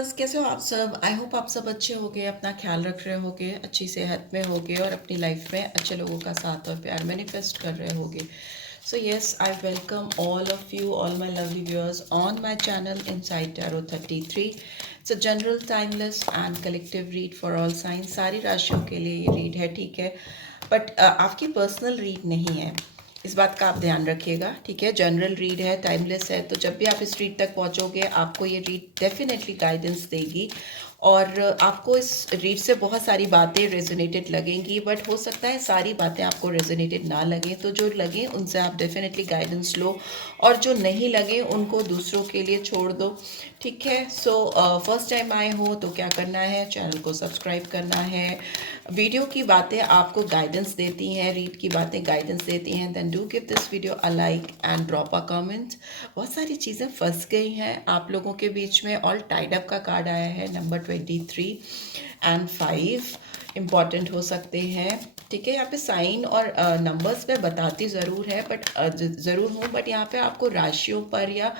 Viewers, कैसे हो आप सब? आई होप आप सब अच्छे होगे, अपना ख्याल रख रहे होगे, अच्छी सेहत में होगे और अपनी लाइफ में अच्छे लोगों का साथ और प्यार मैनिफेस्ट कर रहे होगे. So yes, I welcome all of you, all my lovely viewers on my channel Inside Tarot 33. It's a general, timeless and collective read for all signs. सारी राशियों के लिए ये रीड है, ठीक है, बट आपकी पर्सनल रीड नहीं है. इस बात का आप ध्यान रखिएगा, ठीक है. जनरल रीड है, टाइमलेस है, तो जब भी आप इस रीड तक पहुंचोगे आपको ये रीड डेफिनेटली गाइडेंस देगी और आपको इस रीड से बहुत सारी बातें रेजोनेटेड लगेंगी, बट हो सकता है सारी बातें आपको रेजोनेटेड ना लगें, तो जो लगे उनसे आप डेफिनेटली गाइडेंस लो और जो नहीं लगे उनको दूसरों के लिए छोड़ दो, ठीक है. सो फर्स्ट टाइम आए हो तो क्या करना है, चैनल को सब्सक्राइब करना है. वीडियो की बातें आपको गाइडेंस देती हैं, रीड की बातें गाइडेंस देती हैं, then do give this video a like and drop a comment. बहुत सारी चीज़ें फंस गई हैं आप लोगों के बीच में. ऑल टाइड अप का कार्ड आया है, नंबर 23 एंड 5 इम्पॉर्टेंट हो सकते हैं, ठीक है. यहाँ पे साइन और नंबर्स में बताती ज़रूर है, बट ज़रूर हूँ, बट यहाँ पे आपको राशियों पर या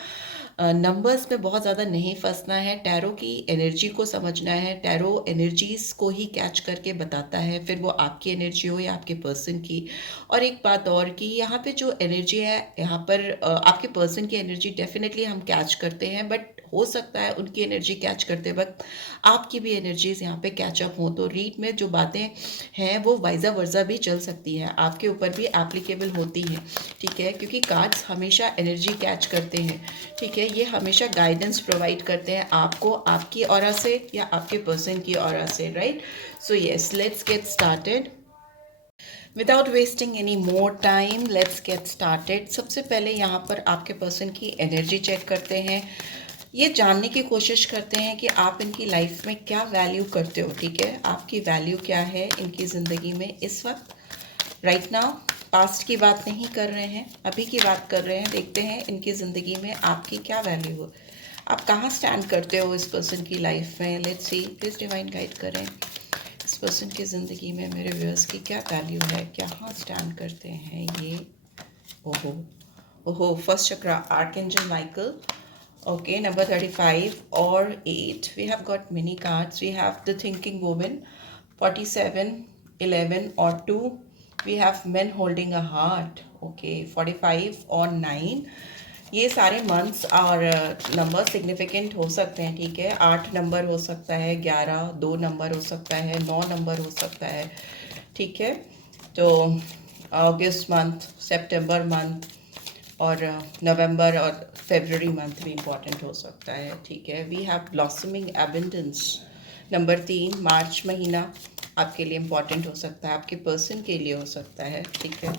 नंबर्स में बहुत ज़्यादा नहीं फंसना है. टैरो की एनर्जी को समझना है. टैरो एनर्जीज को ही कैच करके बताता है, फिर वो आपकी एनर्जी हो या आपके पर्सन की. और एक बात और कि यहाँ पे जो एनर्जी है, यहाँ पर आपके पर्सन की एनर्जी डेफिनेटली हम कैच करते हैं, बट हो सकता है उनकी एनर्जी कैच करते वक्त आपकी भी एनर्जीज यहाँ पे कैचअप हो, तो रीड में जो बातें हैं वो वाइजा वर्जा भी चल सकती है, आपके ऊपर भी एप्लीकेबल होती हैं, ठीक है, क्योंकि कार्ड्स हमेशा एनर्जी कैच करते हैं, ठीक है. ये हमेशा गाइडेंस प्रोवाइड करते हैं आपको, आपकी ऑरा से या आपके पर्सन की ऑरा से, right. So yes, let's get started. Without wasting any more time, let's get started. सबसे पहले यहाँ पर आपके पर्सन की एनर्जी चेक करते हैं. ये जानने की कोशिश करते हैं कि आप इनकी लाइफ में क्या वैल्यू करते हो, ठीक है. आपकी वैल्यू क्या है इनकी ज़िंदगी में इस वक्त, राइट नाउ. पास्ट की बात नहीं कर रहे हैं, अभी की बात कर रहे हैं. देखते हैं इनकी ज़िंदगी में आपकी क्या वैल्यू हो, आप कहाँ स्टैंड करते हो इस पर्सन की लाइफ में. Let's see, please divine guide करें. इस पर्सन की ज़िंदगी में मेरे व्यूअर्स की क्या वैल्यू है, कहाँ स्टैंड करते हैं ये. ओहो ओहो, first chakra archangel Michael. Okay, number 35 or 8. We have got many cards. We have the thinking woman, 47, 11 or 2. We have men holding a heart. Okay, 45 or 9. ये सारे मंथ्स और नंबर सिग्निफिकेंट हो सकते हैं, ठीक है. 8 नंबर हो सकता है, 11, 2 नंबर हो सकता है, 9 नंबर हो सकता है, ठीक है. तो अगस्त मंथ, सितंबर मंथ और नवंबर और फरवरी मंथ भी इम्पॉर्टेंट हो सकता है, ठीक है. We have blossoming abundance, number 3, March महीना आपके लिए इम्पॉर्टेंट हो सकता है, आपके पर्सन के लिए हो सकता है, ठीक है.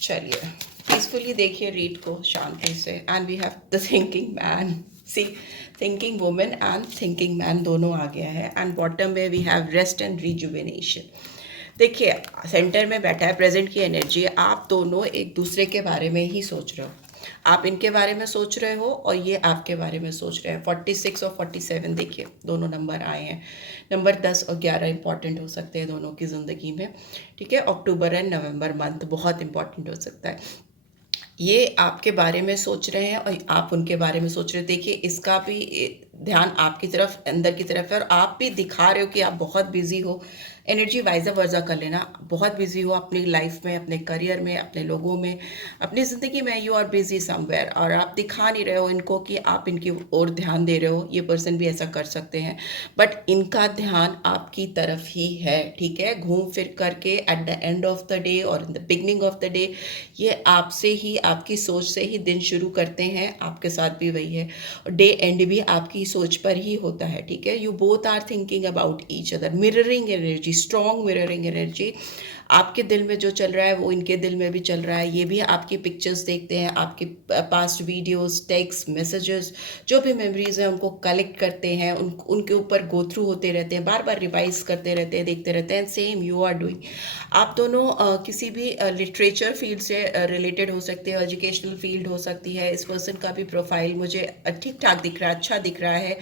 चलिए पीसफुली देखिए रीड को शांति से. And we have the thinking man. See, thinking women and thinking man दोनों आ गया है. एंड बॉटम में we have rest and rejuvenation. देखिए सेंटर में बैठा है प्रेजेंट की एनर्जी. आप दोनों एक दूसरे के बारे में ही सोच रहे हो, आप इनके बारे में सोच रहे हो और ये आपके बारे में सोच रहे हैं. 46 और 47 देखिए दोनों नंबर आए हैं. नंबर 10 और 11 इंपॉर्टेंट हो सकते हैं दोनों की ज़िंदगी में, ठीक है. अक्टूबर एंड नवंबर मंथ बहुत इंपॉर्टेंट हो सकता है. ये आपके बारे में सोच रहे हैं और आप उनके बारे में सोच रहे हो. देखिए इसका भी ध्यान आपकी तरफ, अंदर की तरफ है, और आप भी दिखा रहे हो कि आप बहुत बिजी हो. एनर्जी वाइजा वर्जा कर लेना, बहुत बिजी हो अपनी लाइफ में, अपने करियर में, अपने लोगों में, अपनी ज़िंदगी में. यू आर बिजी समवेयर और आप दिखा नहीं रहे हो इनको कि आप इनकी ओर ध्यान दे रहे हो. ये पर्सन भी ऐसा कर सकते हैं, बट इनका ध्यान आपकी तरफ ही है, ठीक है. घूम फिर करके at the end of the day और in the beginning of the day ये आपसे ही, आपकी सोच से ही दिन शुरू करते हैं. आपके साथ भी वही है, और डे एंड भी आपकी सोच पर ही होता है, ठीक है. You both are thinking about each other. Mirroring energy, strong mirroring energy. आपके दिल में जो चल रहा है वो इनके दिल में भी चल रहा है. ये भी आपकी पिक्चर्स देखते हैं, आपके पास्ट वीडियोस, टेक्स्ट मैसेजेस, जो भी मेमोरीज हैं उनको कलेक्ट करते हैं, उनके ऊपर गो थ्रू होते रहते हैं, बार बार रिवाइज करते रहते हैं, देखते रहते हैं. Same you are doing. आप दोनों किसी भी लिटरेचर फील्ड से रिलेटेड हो सकते हैं, एजुकेशनल फील्ड हो सकती है. इस पर्सन का भी प्रोफाइल मुझे ठीक ठाक दिख रहा है, अच्छा दिख रहा है.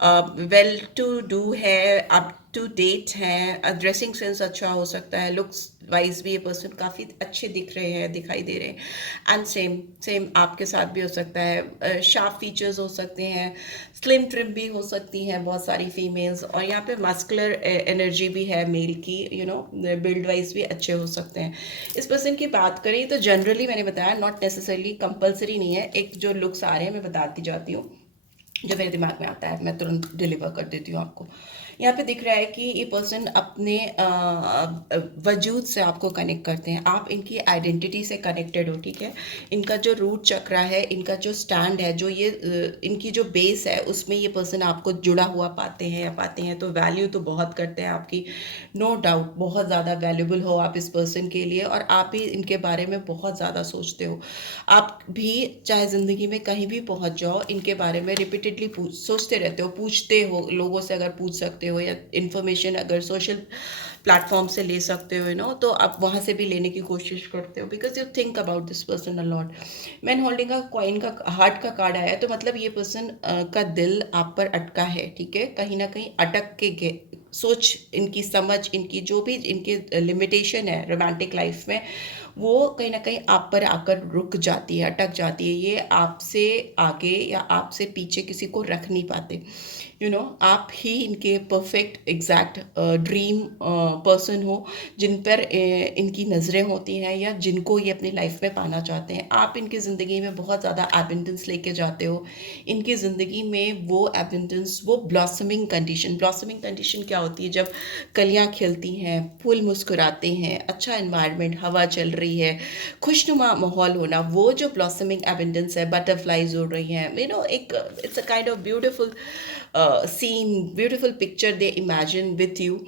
वेल टू डू है, अप टू डेट हैं, ड्रेसिंग सेंस अच्छा हो सकता है, लुक्स वाइज भी ये पर्सन काफ़ी अच्छे दिख रहे हैं, दिखाई दे रहे हैं। एंड सेम सेम आपके साथ भी हो सकता है, शार्प फीचर्स हो सकते हैं, स्लिम ट्रिम भी हो सकती हैं बहुत सारी फीमेल्स, और यहाँ पे मस्कुलर एनर्जी भी है मेल की, बिल्ड वाइज भी अच्छे हो सकते हैं। इस पर्सन की बात करें तो जनरली मैंने बताया, नॉट नेसेसरली कंपलसरी नहीं है, एक जो लुक्स आ रहे हैं मैं बताती जाती हूँ, जो मेरे दिमाग में आता है मैं तुरंत डिलीवर कर देती हूँ आपको। यहाँ पे दिख रहा है कि ये पर्सन अपने वजूद से आपको कनेक्ट करते हैं, आप इनकी आइडेंटिटी से कनेक्टेड हो, ठीक है। इनका जो रूट चक्रा है, इनका जो स्टैंड है, जो ये इनकी जो बेस है, उसमें ये पर्सन आपको जुड़ा हुआ पाते हैं तो वैल्यू तो बहुत करते हैं आपकी, नो डाउट बहुत ज़्यादा वैल्यूबल हो आप इस पर्सन के लिए, और आप भी इनके बारे में बहुत ज़्यादा सोचते हो। आप भी चाहे ज़िंदगी में कहीं भी पहुंच जाओ, इनके बारे में रिपीटेडली सोचते रहते हो, पूछते हो लोगों से, अगर पूछ सकते हो, या इन्फॉर्मेशन अगर सोशल प्लेटफॉर्म से ले सकते हो, तो आप वहाँ से भी लेने की कोशिश करते हो, because you think about this person a lot. Man holding का कॉइन का हार्ट का कार्ड आया है, तो मतलब ये पर्सन का दिल आप पर अटका है, ठीक है, कहीं ना कहीं अटक के सोच, इनकी समझ, इनकी जो भी इनके लिमिटेशन है रोमांटिक लाइफ में, वो कहीं ना कहीं आप पर आकर रुक जाती है, अटक जाती है। ये आपसे आगे या आपसे पीछे किसी को रख नहीं पाते, आप ही इनके परफेक्ट एग्जैक्ट ड्रीम पर्सन हो, जिन पर इनकी नज़रें होती हैं, या जिनको ये अपनी लाइफ में पाना चाहते हैं। आप इनकी ज़िंदगी में बहुत ज़्यादा एबंडेंस लेके जाते हो, इनकी ज़िंदगी में वो एबंडेंस, वो ब्लॉसमिंग कंडीशन क्या होती है, जब कलियाँ खिलती हैं, फूल मुस्कुराते हैं, अच्छा एनवायरनमेंट, हवा चल रही है, खुशनुमा माहौल होना, वो जो ब्लॉसमिंग एबंडेंस है, बटरफ्लाइज उड़ रही हैं, एक it's a kind of beautiful scene, beautiful picture they imagine with you।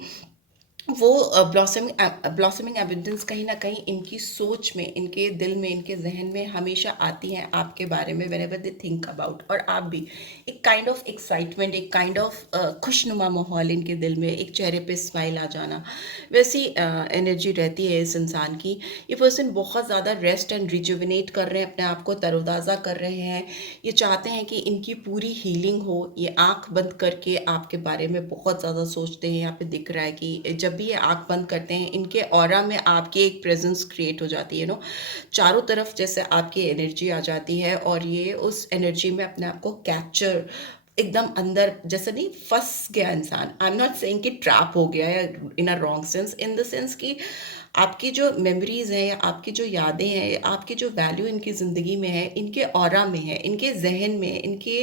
वो ब्लॉसमिंग एबिडेंस कहीं ना कहीं इनकी सोच में, इनके दिल में, इनके जहन में हमेशा आती हैं आपके बारे में, व्हेनेवर दे थिंक अबाउट। और आप भी एक काइंड ऑफ एक्साइटमेंट, एक काइंड ऑफ खुशनुमा माहौल इनके दिल में, एक चेहरे पे स्माइल आ जाना, वैसी एनर्जी रहती है इस इंसान की। ये पर्सन बहुत ज़्यादा रेस्ट एंड रिजुविनेट कर रहे हैं, अपने आप को तरोताज़ा कर रहे हैं। ये चाहते हैं कि इनकी पूरी हीलिंग हो। ये आंख बंद करके आपके बारे में बहुत ज़्यादा सोचते हैं। यहाँ पे दिख रहा है कि जब भी ये आंख बंद करते हैं, इनके ऑरा में आपकी एक प्रेजेंस क्रिएट हो जाती है, चारों तरफ जैसे आपकी एनर्जी आ जाती है, और ये उस एनर्जी में अपने आप को कैप्चर, एकदम अंदर, जैसे नहीं फंस गया इंसान, आई एम नॉट सेइंग कि ट्रैप हो गया है in a wrong sense, in the sense कि आपकी जो मेमोरीज हैं, या आपकी जो यादें हैं, या आपकी जो वैल्यू इनकी ज़िंदगी में है, इनके ऑरा में है, इनके जहन में, इनके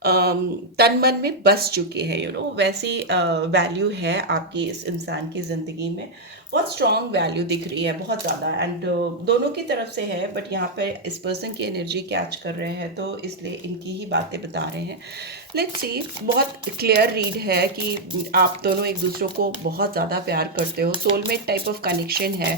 तन मन में बस चुके हैं, वैसी वैल्यू है आपकी इस इंसान की ज़िंदगी में। बहुत स्ट्रॉन्ग वैल्यू दिख रही है, बहुत ज़्यादा, एंड दोनों की तरफ से है, बट यहाँ पे इस पर्सन की एनर्जी कैच कर रहे हैं, तो इसलिए इनकी ही बातें बता रहे हैं। लेट्स सी, बहुत क्लियर रीड है कि आप दोनों एक दूसरे को बहुत ज़्यादा प्यार करते हो, सोलमेट टाइप ऑफ कनेक्शन है,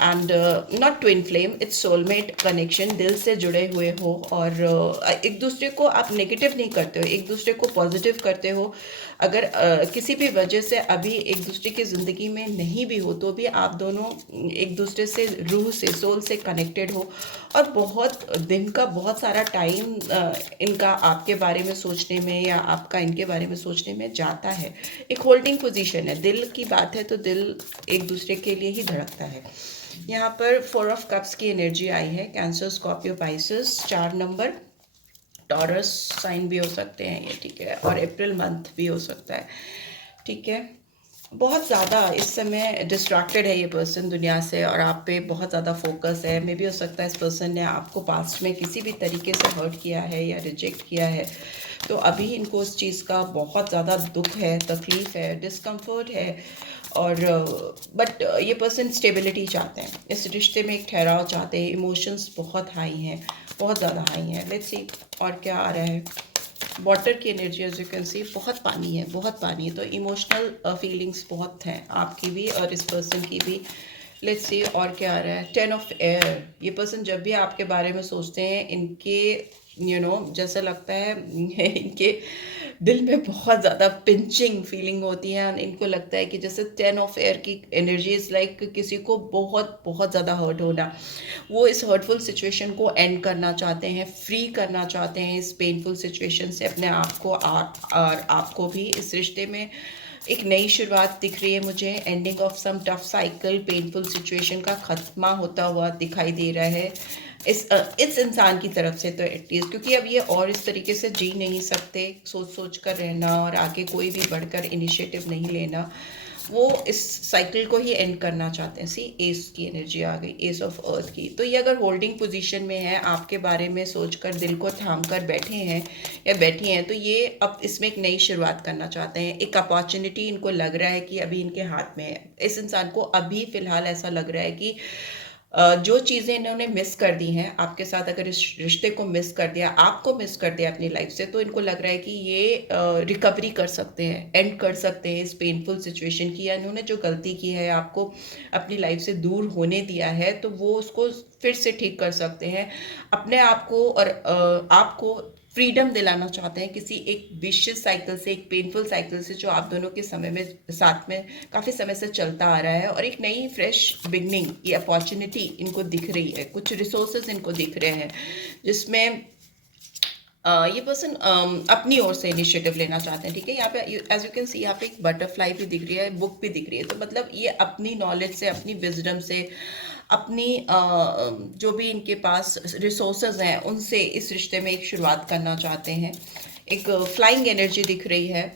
and not twin flame, it's soulmate connection, दिल से जुड़े हुए हो, और एक दूसरे को आप नेगेटिव नहीं करते हो, एक दूसरे को पॉजिटिव करते हो। अगर किसी भी वजह से अभी एक दूसरे की ज़िंदगी में नहीं भी हो, तो भी आप दोनों एक दूसरे से रूह से, सोल से कनेक्टेड हो, और बहुत दिन का बहुत सारा टाइम इनका आपके बारे में सोचने में, या आपका इनके बारे में सोचने में जाता है। एक होल्डिंग पोजीशन है, दिल की बात है तो दिल एक दूसरे के लिए ही धड़कता है। यहाँ पर 4 ऑफ कप्स की एनर्जी आई है, Cancer, Scorpio, Pisces, 4 number, Taurus sign भी हो सकते हैं ये, ठीक है, और अप्रैल मंथ भी हो सकता है, ठीक है। बहुत ज़्यादा इस समय डिस्ट्रैक्टेड है ये पर्सन दुनिया से, और आप पे बहुत ज़्यादा फोकस है। मे भी हो सकता है इस पर्सन ने आपको पास्ट में किसी भी तरीके से हर्ट किया है या रिजेक्ट किया है, तो अभी इनको उस चीज़ का बहुत ज़्यादा दुख है, तकलीफ़ है, डिस्कम्फर्ट है, और बट ये पर्सन स्टेबिलिटी चाहते हैं, इस रिश्ते में एक ठहराव चाहते हैं। इमोशंस बहुत हाई हैं, बहुत ज़्यादा हाई हैं। लेट्स सी और क्या आ रहा है। वाटर की energy, as you can see, बहुत पानी है, बहुत पानी है, तो इमोशनल फीलिंग्स बहुत हैं आपकी भी और इस पर्सन की भी। लेट्स सी और क्या आ रहा है। 10 ऑफ एयर, ये पर्सन जब भी आपके बारे में सोचते हैं, इनके जैसा लगता है इनके दिल में बहुत ज़्यादा पिंचिंग फीलिंग होती है और इनको लगता है कि जैसे 10 ऑफ एयर की एनर्जी इज़ लाइक किसी को बहुत बहुत ज़्यादा हर्ट होना। वो इस हर्टफुल सिचुएशन को एंड करना चाहते हैं, फ्री करना चाहते हैं इस पेनफुल सिचुएशन से अपने आप को और आपको भी। इस रिश्ते में एक नई शुरुआत दिख रही है मुझे, ending of some tough cycle, painful situation का खत्मा होता हुआ दिखाई दे रहा है इस इंसान की तरफ से तो एटलीस्ट, क्योंकि अब ये और इस तरीके से जी नहीं सकते, सोच सोच कर रहना और आगे कोई भी बढ़कर इनिशिएटिव नहीं लेना। वो इस साइकिल को ही एंड करना चाहते हैं। सी एस की एनर्जी आ गई, एस ऑफ अर्थ की। तो ये अगर होल्डिंग पोजीशन में है, आपके बारे में सोचकर दिल को थाम कर बैठे हैं या बैठी हैं, तो ये अब इसमें एक नई शुरुआत करना चाहते हैं। एक अपॉर्चुनिटी इनको लग रहा है कि अभी इनके हाथ में है। इस इंसान को अभी फ़िलहाल ऐसा लग रहा है कि जो चीज़ें इन्होंने मिस कर दी हैं आपके साथ, अगर इस रिश्ते को मिस कर दिया, आपको मिस कर दिया अपनी लाइफ से, तो इनको लग रहा है कि ये रिकवरी कर सकते हैं, एंड कर सकते हैं इस पेनफुल सिचुएशन की, या इन्होंने जो गलती की है, आपको अपनी लाइफ से दूर होने दिया है, तो वो उसको फिर से ठीक कर सकते हैं। अपने आप को और आपको फ्रीडम दिलाना चाहते हैं किसी एक विशियस साइकिल से, एक पेनफुल साइकिल से जो आप दोनों के समय में साथ में काफ़ी समय से चलता आ रहा है, और एक नई फ्रेश बिगनिंग, ये अपॉर्चुनिटी इनको दिख रही है। कुछ रिसोर्सेज इनको दिख रहे हैं जिसमें ये पर्सन अपनी ओर से इनिशिएटिव लेना चाहते हैं। ठीक है, यहाँ पे एज यू कैन सी यहाँ पे एक बटरफ्लाई भी दिख रही है, बुक भी दिख रही है। तो मतलब ये अपनी नॉलेज से, अपनी विजडम से, अपनी जो भी इनके पास रिसोर्सेज हैं उनसे इस रिश्ते में एक शुरुआत करना चाहते हैं। एक फ्लाइंग एनर्जी दिख रही है,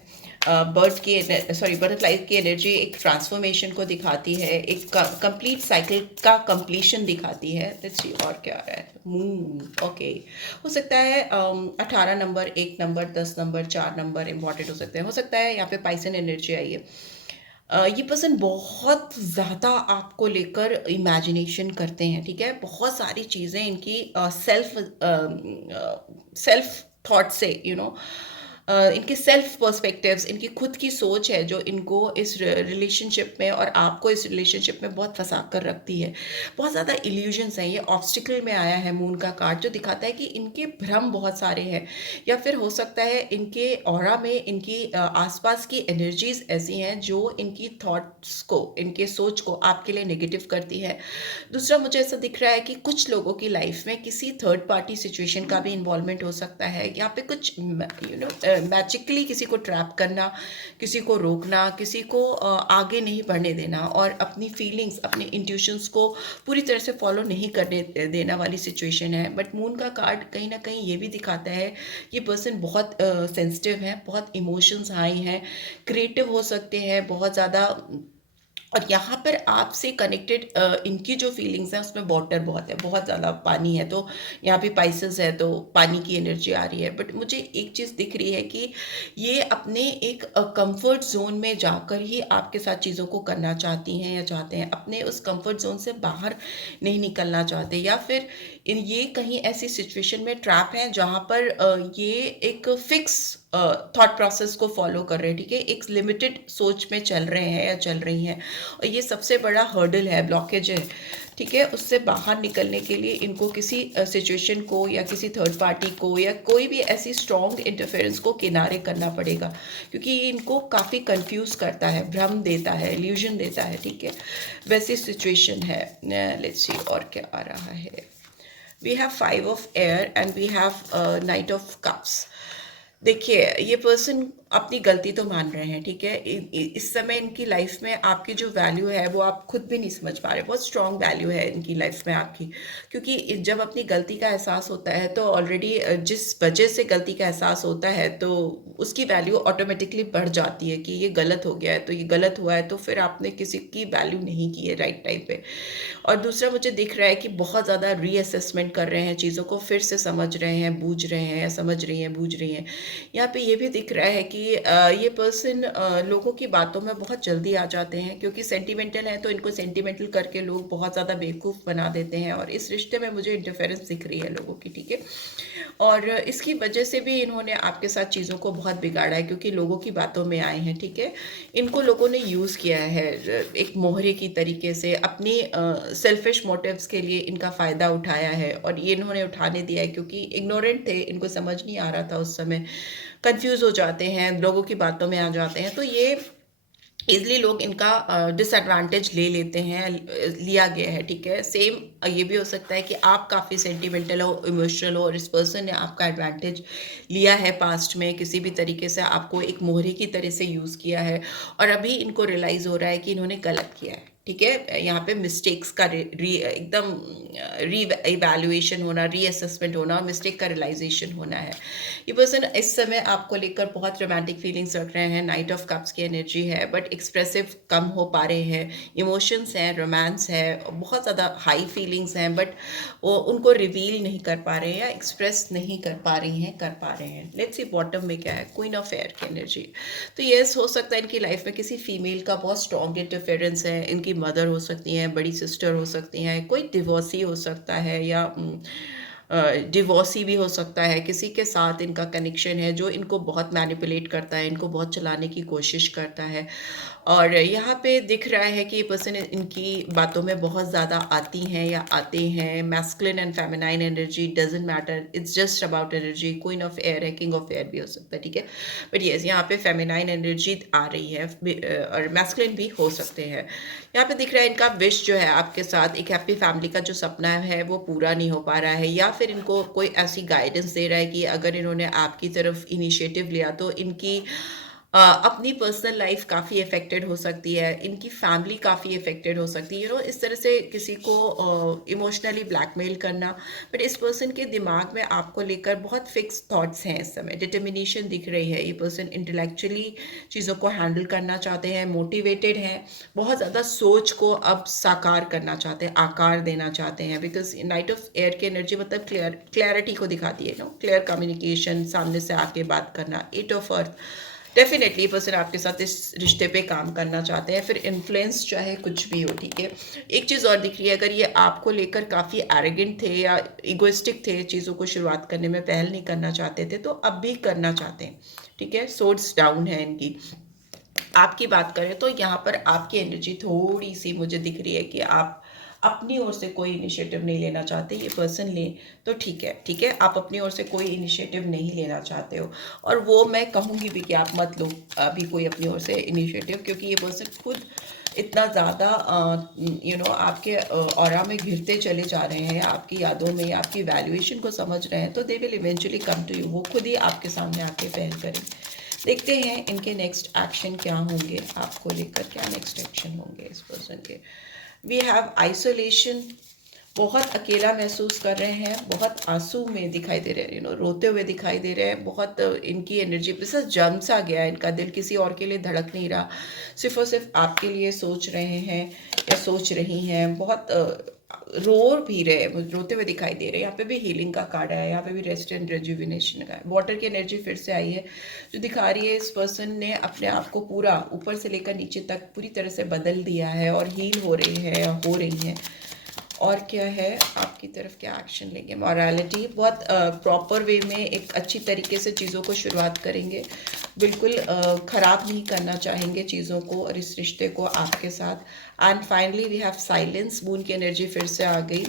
बर्ड की बटरफ्लाई की एनर्जी एक ट्रांसफॉर्मेशन को दिखाती है, एक कंप्लीट साइकिल का कंप्लीशन दिखाती है। लेट्स सी और क्या आ रहा है। मून, ओके, हो सकता है 18 number, 1 number, 10 number, 4 number important हो सकता है यहाँ पे पाइसन एनर्जी आई है। ये पर्सन बहुत ज़्यादा आपको लेकर इमेजिनेशन करते हैं। ठीक है, बहुत सारी चीज़ें इनकी सेल्फ थॉट से इनके सेल्फ पर्सपेक्टिव्स, इनकी खुद की सोच है जो इनको इस रिलेशनशिप में और आपको इस रिलेशनशिप में बहुत फंसा कर रखती है। बहुत ज़्यादा इल्यूजन्स हैं। ये ऑब्स्टिकल में आया है मून का कार्ड, जो दिखाता है कि इनके भ्रम बहुत सारे हैं, या फिर हो सकता है इनके ऑरा में इनकी आसपास की एनर्जीज ऐसी हैं जो इनकी थॉट्स को, इनके सोच को आपके लिए नेगेटिव करती है। दूसरा, मुझे ऐसा दिख रहा है कि कुछ लोगों की लाइफ में किसी थर्ड पार्टी सिचुएशन का भी इन्वॉल्वमेंट हो सकता है। यहाँ पे कुछ मैजिकली किसी को ट्रैप करना, किसी को रोकना, किसी को आगे नहीं बढ़ने देना, और अपनी फीलिंग्स, अपने इंट्यूशंस को पूरी तरह से फॉलो नहीं करने देना वाली सिचुएशन है। बट मून का कार्ड कहीं ना कहीं ये भी दिखाता है ये पर्सन बहुत सेंसिटिव है, बहुत इमोशंस हाई हैं, क्रिएटिव हो सकते हैं बहुत ज़्यादा, और यहाँ पर आपसे कनेक्टेड इनकी जो फीलिंग्स हैं उसमें वाटर बहुत है, बहुत ज़्यादा पानी है। तो यहाँ पे पाइसेस है तो पानी की एनर्जी आ रही है। बट मुझे एक चीज़ दिख रही है कि ये अपने एक कंफर्ट जोन में जाकर ही आपके साथ चीज़ों को करना चाहती हैं या चाहते हैं, अपने उस कंफर्ट जोन से बाहर नहीं निकलना चाहते, या फिर ये कहीं ऐसी सिचुएशन में ट्रैप हैं जहाँ पर ये एक फिक्स थॉट प्रोसेस को फॉलो कर रहे हैं। ठीक है, एक लिमिटेड सोच में चल रहे हैं या चल रही हैं, और ये सबसे बड़ा हर्डल है, ब्लॉकेज है। ठीक है, उससे बाहर निकलने के लिए इनको किसी सिचुएशन को या किसी थर्ड पार्टी को या कोई भी ऐसी स्ट्रॉन्ग इंटरफेरेंस को किनारे करना पड़ेगा, क्योंकि ये इनको काफ़ी कंफ्यूज करता है, भ्रम देता है, इल्यूजन देता है। ठीक है, वैसी सिचुएशन है। लेट्स सी और क्या आ रहा है। We have 5 of air and we have knight of cups. देखिए, ये पर्सन अपनी गलती तो मान रहे हैं। ठीक है, इस समय इनकी लाइफ में आपकी जो वैल्यू है वो आप खुद भी नहीं समझ पा रहे। बहुत स्ट्रॉन्ग वैल्यू है इनकी लाइफ में आपकी, क्योंकि जब अपनी गलती का एहसास होता है तो ऑलरेडी जिस वजह से गलती का एहसास होता है तो उसकी वैल्यू ऑटोमेटिकली बढ़ जाती है कि ये गलत हो गया है, तो ये गलत हुआ है, तो फिर आपने किसी की वैल्यू नहीं की है राइट टाइम पे। और दूसरा, मुझे दिख रहा है कि बहुत ज़्यादा रीअसेसमेंट कर रहे हैं, चीज़ों को फिर से समझ रहे हैं, बूझ रहे हैं, या समझ रही हैं, बूझ रही हैं। यहाँ पे ये भी दिख रहा है कि ये पर्सन लोगों की बातों में बहुत जल्दी आ जाते हैं, क्योंकि सेंटिमेंटल है तो इनको सेंटिमेंटल करके लोग बहुत ज़्यादा बेवकूफ़ बना देते हैं, और इस रिश्ते में मुझे इंटरफेरेंस दिख रही है लोगों की। ठीक है, और इसकी वजह से भी इन्होंने आपके साथ चीज़ों को बहुत बिगाड़ा है, क्योंकि लोगों की बातों में आए हैं। ठीक है, इनको लोगों ने यूज़ किया है एक मोहरे की तरीके से, अपनी सेल्फिश मोटिव्स के लिए इनका फ़ायदा उठाया है, और ये इन्होंने उठाने दिया है क्योंकि इग्नोरेंट थे, इनको समझ नहीं आ रहा था उस समय। कंफ्यूज हो जाते हैं, लोगों की बातों में आ जाते हैं, तो ये ईज़िली लोग इनका डिसएडवांटेज ले लेते हैं, लिया गया है, ठीक है। सेम ये भी हो सकता है कि आप काफ़ी सेंटिमेंटल हो, इमोशनल हो और इस पर्सन ने आपका एडवांटेज लिया है पास्ट में, किसी भी तरीके से आपको एक मोहरे की तरह से यूज़ किया है और अभी इनको रियलाइज़ हो रहा है कि इन्होंने गलत किया है, ठीक है। यहाँ पे मिस्टेक्स का एकदम री इवैल्यूएशन होना, रीअसेसमेंट होना और मिस्टेक का रियलाइजेशन होना है। ये पर्सन इस समय आपको लेकर बहुत रोमांटिक फीलिंग्स रख रहे हैं, नाइट ऑफ कप्स की एनर्जी है, बट एक्सप्रेसिव कम हो पा रहे हैं, इमोशंस हैं, रोमांस है, बहुत ज़्यादा हाई फीलिंग्स हैं, बट वो उनको रिवील नहीं कर पा रहे हैं या एक्सप्रेस नहीं कर पा रही हैं, कर पा रहे हैं। लेट्स सी बॉटम में क्या है, क्वीन ऑफ एयर की एनर्जी। तो यस, हो सकता है इनकी लाइफ में किसी फीमेल का बहुत स्ट्रॉन्ग इंटरफेरेंस है, इनकी मदर हो सकती हैं, बड़ी सिस्टर हो सकती हैं, कोई डिवोर्सी हो सकता है या डिवोर्सी भी हो सकता है, किसी के साथ इनका कनेक्शन है जो इनको बहुत मैनिपुलेट करता है, इनको बहुत चलाने की कोशिश करता है। और यहाँ पे दिख रहा है कि ये पर्सन इनकी बातों में बहुत ज़्यादा आती हैं या आते हैं। Masculine and feminine energy doesn't matter, it's just about energy. Queen of air है, किंग ऑफ एयर भी हो सकता है, ठीक है। बट येस, यहाँ पे फेमिनाइन एनर्जी आ रही है और मैस्कुलिन भी हो सकते हैं। यहाँ पे दिख रहा है इनका विश जो है आपके साथ, एक हैप्पी फैमिली का जो सपना है वो पूरा नहीं हो पा रहा है, या फिर इनको कोई ऐसी गाइडेंस दे रहा है कि अगर इन्होंने आपकी तरफ इनिशिएटिव लिया तो इनकी अपनी पर्सनल लाइफ काफ़ी अफेक्टेड हो सकती है, इनकी फैमिली काफ़ी अफेक्टेड हो सकती है, इस तरह से किसी को इमोशनली ब्लैकमेल करना। बट इस पर्सन के दिमाग में आपको लेकर बहुत फिक्स थॉट्स हैं इस समय, डिटर्मिनेशन दिख रही है। ये पर्सन इंटेलेक्चुअली चीज़ों को हैंडल करना चाहते हैं, मोटिवेटेड हैं, बहुत ज़्यादा सोच को अब साकार करना चाहते हैं, आकार देना चाहते हैं, बिकॉज नाइट ऑफ एयर की एनर्जी मतलब क्लैरिटी को दिखाती है, क्लियर कम्युनिकेशन, सामने से आके बात करना। Eight of earth, definitely person आपके साथ इस रिश्ते पे काम करना चाहते हैं, फिर इन्फ्लुएंस चाहे कुछ भी हो, ठीक है। एक चीज़ और दिख रही है, अगर ये आपको लेकर काफ़ी एरोगेंट थे या इगोइस्टिक थे, चीज़ों को शुरुआत करने में पहल नहीं करना चाहते थे, तो अब भी करना चाहते हैं, ठीक है। सोर्स डाउन है इनकी। आपकी बात करें तो यहाँ पर आपकी एनर्जी थोड़ी सी मुझे दिख रही है कि आप अपनी ओर से कोई इनिशिएटिव नहीं लेना चाहते। ये पर्सन ले तो ठीक है, ठीक है, आप अपनी ओर से कोई इनिशिएटिव नहीं लेना चाहते हो, और वो मैं कहूँगी भी कि आप मत लो अभी कोई अपनी ओर से इनिशिएटिव, क्योंकि ये पर्सन खुद इतना ज़्यादा आपके ऑरा में घिरते चले जा रहे हैं, आपकी यादों में, आपकी वैल्यूएशन को समझ रहे हैं, तो they will eventually come to you. वो खुद ही आपके सामने आके पहल करें। देखते हैं इनके नेक्स्ट एक्शन क्या होंगे, आपको लेकर क्या नेक्स्ट एक्शन होंगे इस पर्सन के। वी हैव आइसोलेशन, बहुत अकेला महसूस कर रहे हैं, बहुत आंसू में दिखाई दे रहे हैं, रोते हुए दिखाई दे रहे हैं, बहुत इनकी एनर्जी पे से जम सा गया है, इनका दिल किसी और के लिए धड़क नहीं रहा, सिर्फ और सिर्फ आपके लिए सोच रहे हैं या सोच रही हैं। बहुत रो भी रहे, रोते हुए दिखाई दे रहे हैं। यहाँ पे भी हीलिंग का कार्ड है, यहाँ पे भी रेस्ट एंड रेजुविनेशन का है। वाटर की एनर्जी फिर से आई है, जो दिखा रही है इस पर्सन ने अपने आप को पूरा ऊपर से लेकर नीचे तक पूरी तरह से बदल दिया है और हील हो रही है या हो रही है। और क्या है, आपकी तरफ क्या एक्शन लेंगे। मॉरलिटी, बहुत प्रॉपर वे में एक अच्छी तरीके से चीज़ों को शुरुआत करेंगे, बिल्कुल ख़राब नहीं करना चाहेंगे चीज़ों को और इस रिश्ते को आपके साथ। And finally we have silence, moon की एनर्जी फिर से आ गई।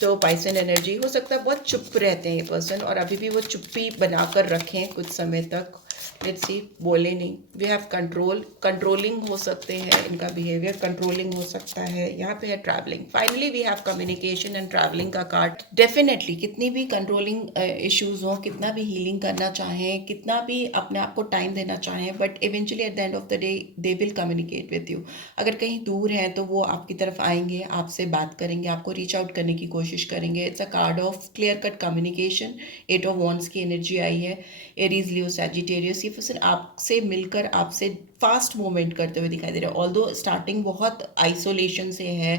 तो पाइसन एनर्जी, हो सकता है बहुत चुप रहते हैं ये पर्सन और अभी भी वो चुप्पी बनाकर रखें कुछ समय तक। लेट्स सी, बोले नहीं। वी हैव कंट्रोल, कंट्रोलिंग हो सकते हैं, इनका बिहेवियर कंट्रोलिंग हो सकता है। यहाँ पे है travelling. Finally we have communication and travelling का कार्ड। डेफिनेटली कितनी भी कंट्रोलिंग इश्यूज हो, कितना भी हीलिंग करना चाहें, कितना भी अपने आप को टाइम देना चाहें, but eventually at the end of the day they will communicate with you. अगर कहीं दूर हैं तो वो आपकी तरफ आएंगे, आपसे बात करेंगे, आपको रीच आउट करने की कोशिश करेंगे। It's a card of clear cut communication. Eight of wands की एनर्जी आई है। एरीज, लियो, सैजिटेरियस, ये पर्सन आपसे मिलकर आपसे फास्ट मूवमेंट करते हुए दिखाई दे रहे हैं। ऑल्दो स्टार्टिंग बहुत आइसोलेशन से है,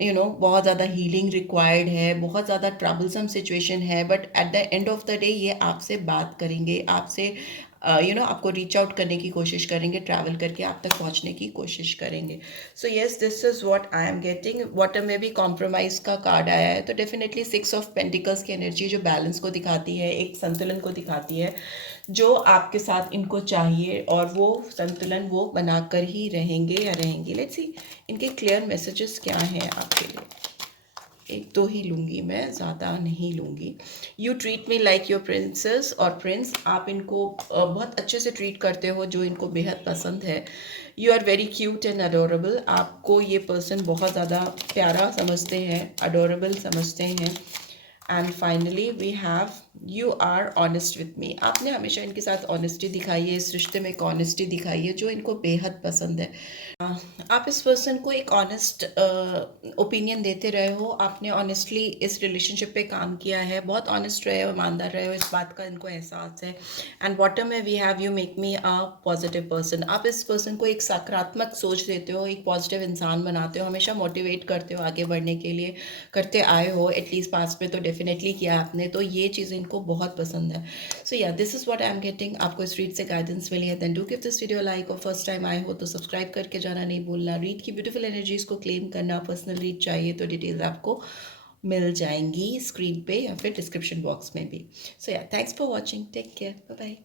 बहुत ज़्यादा हीलिंग रिक्वायर्ड है, बहुत ज़्यादा ट्रबलसम सिचुएशन है, but at the end of the day ये आपसे बात करेंगे, आपसे आपको रीच आउट करने की कोशिश करेंगे, ट्रैवल करके आप तक पहुंचने की कोशिश करेंगे। So yes, this is what I am getting. Water में भी कॉम्प्रोमाइज़ का कार्ड आया है, तो डेफिनेटली 6 ऑफ पेंटिकल्स की एनर्जी जो बैलेंस को दिखाती है, एक संतुलन को दिखाती है, जो आपके साथ इनको चाहिए, और वो संतुलन वो बनाकर ही रहेंगे या रहेंगी। लेट्स सी इनके क्लियर मैसेजेस क्या हैं आपके लिए। एक दो ही लूँगी मैं, ज़्यादा नहीं लूँगी। You treat me like your princess और प्रिंस, आप इनको बहुत अच्छे से ट्रीट करते हो जो इनको बेहद पसंद है। You are very cute and adorable, आपको ये पर्सन बहुत ज़्यादा प्यारा समझते हैं, अडोरेबल समझते हैं। And finally we have you are honest with me, आपने हमेशा इनके साथ ऑनेस्टी दिखाई है, इस रिश्ते में एक ऑनेस्टी दिखाई है जो इनको बेहद पसंद है। आप इस पर्सन को एक ऑनेस्ट ओपिनियन देते रहे हो, आपने ऑनेस्टली इस रिलेशनशिप पे काम किया है, बहुत ऑनेस्ट रहे हो, ईमानदार रहे हो, इस बात का इनको एहसास है। एंड बॉटम में we have you make me a positive person, आप इस पर्सन को एक सकारात्मक सोच देते हो, एक पॉजिटिव इंसान बनाते हो, हमेशा मोटिवेट करते हो आगे बढ़ने के लिए, करते आए हो, एटलीस्ट पास्ट में तो डेफिनेटली किया आपने, तो ये चीज़ इनको बहुत पसंद है। So yeah this is what I am getting. आपको इस रीड से गाइडेंस मिली है then do give this video like, और फर्स्ट टाइम आए हो तो सब्सक्राइब करके जाना नहीं भूलना। रीड की ब्यूटीफुल एनर्जीज को क्लेम करना, पर्सनल रीड चाहिए तो डिटेल्स आपको मिल जाएंगी स्क्रीन पे या फिर डिस्क्रिप्शन बॉक्स में भी। So yeah thanks for watching, take care, bye bye.